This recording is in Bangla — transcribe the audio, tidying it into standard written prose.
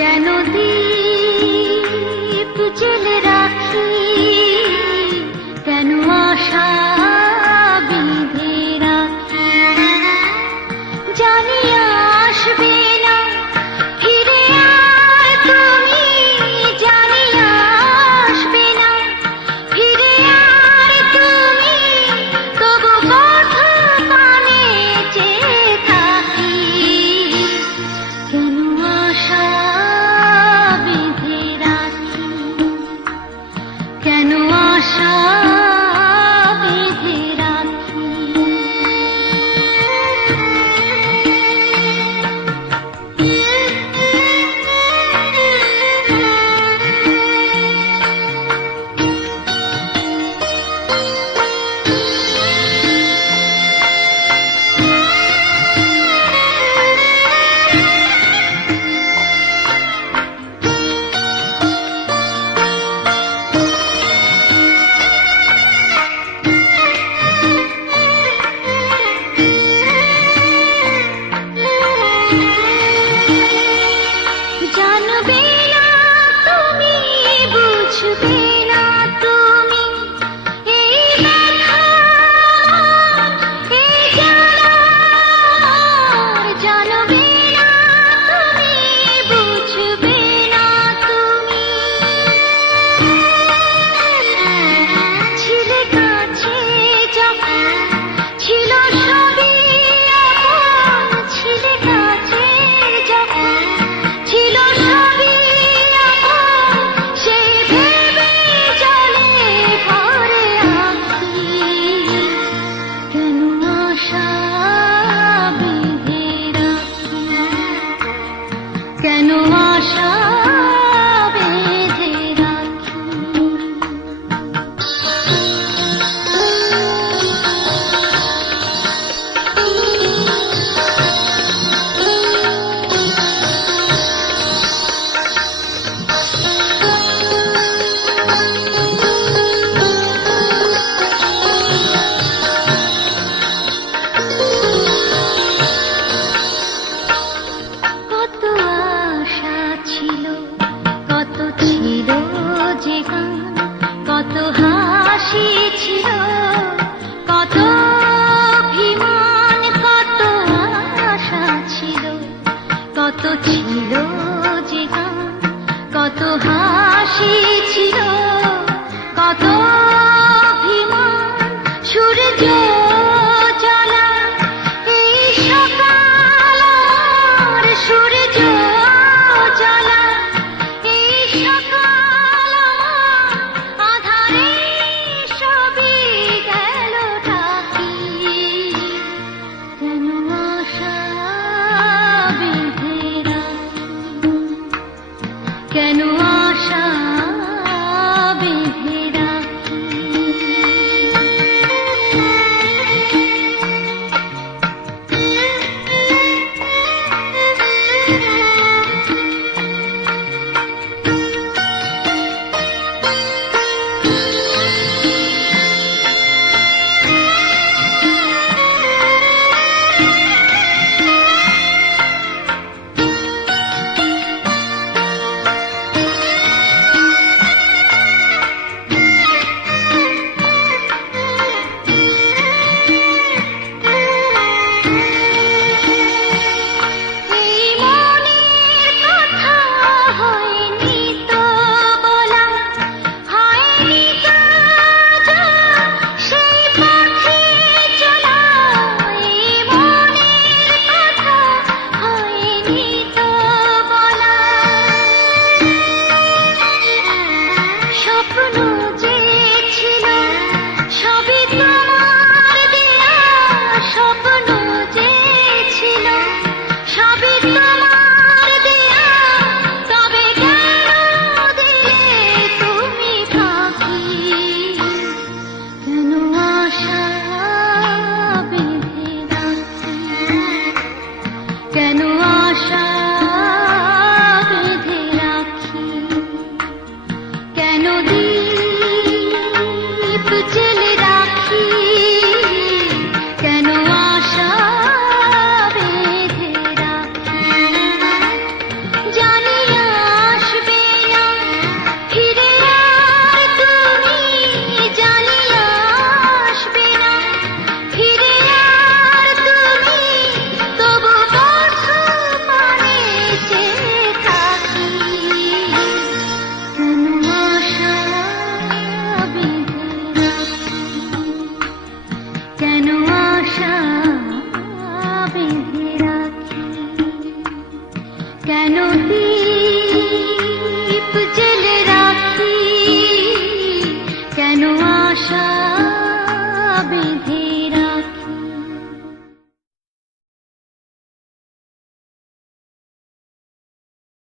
কেন দীপ জেলে রাখি, কেন আশা বিঁধে রাখি, জানি আসবে না ফিরে আর তুমি, জানি আসবে না ফিরে আর তুমি, তবু কথা কানে চেয়ে থাকি, কেন আশা বেঁধে রাখি, কেন আশা বেঁধে রাখি। জানবে না তুমি, বুঝবে না তুমি, এই ব্যথা এই জ্বালা। জানবে না তুমি, বুঝবে না তুমি, ছিলে কাছে যখন ছিল সবই আপন, ছিলে কাছে যখন ছিল সবই আপন, সেই ভেবে চলে ঘরে আঁখি, কেন আশা বেঁধে রাখি, কেন আশা বেঁধে রাখি। কত আশা ছিল